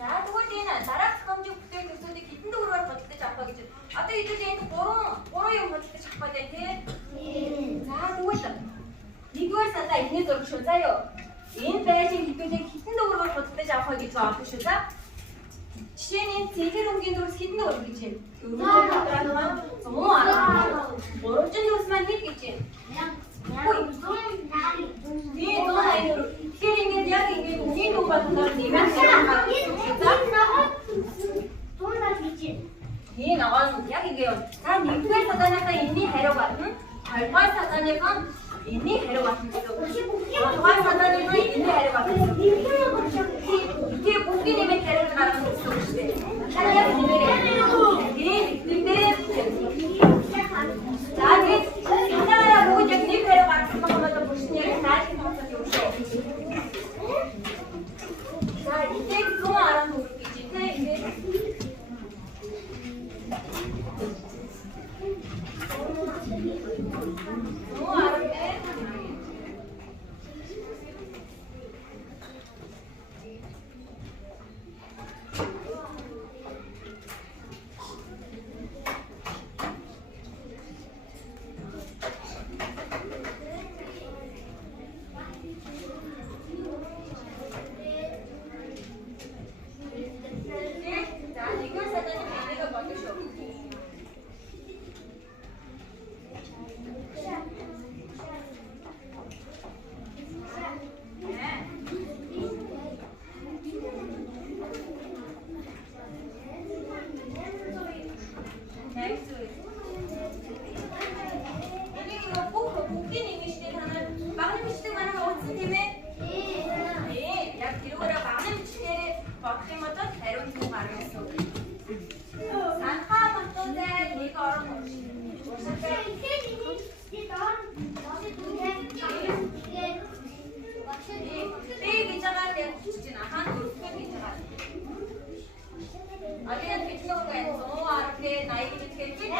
За тэгвэл энэ дараах хамжиг бүтээх төсөөдийг хэдэн төгрөгөөр худалдаж авах вэ гэж. Одоо хэдүүл энд 3 юм худалдаж авах байх тийм. За тэгвэл нэгдүгээр сандаа эхний зураг шүү заяа. Энэ байшин хэдүүлээ хэдэн төгрөгөөр худалдаж авах вэ гэж байгаа шүү за. Жишээ нь цэвэр өнгийн дөрөс хэдэн төгрөг гэж байна? 410. 300 дөрөс маань хэд гэж байна? Тэгэхээр ингээд яг ингээд үнийг угаалгаар нэмээд энэ ногоон яг ингээд за нэгдүгээр садааныхаа энэний хариу батна. Хоёрдугаар садааныхаа энэний хариу батна гэсэн. Гуравдугаар садааныхаа энэний хариу батна. Тэгээ бүгдийн нэмээд хариу гаргах гэсэн үг шүү дээ. Яг нэмээд за тэгээд санаараа бүгд яг нэг хариу гаргах юм бол бүшний яг наадын тооцоо юм шүү. За идэг 114 гэж тийм ингээд Alian, kita mau kan semua arti naik itu kecil.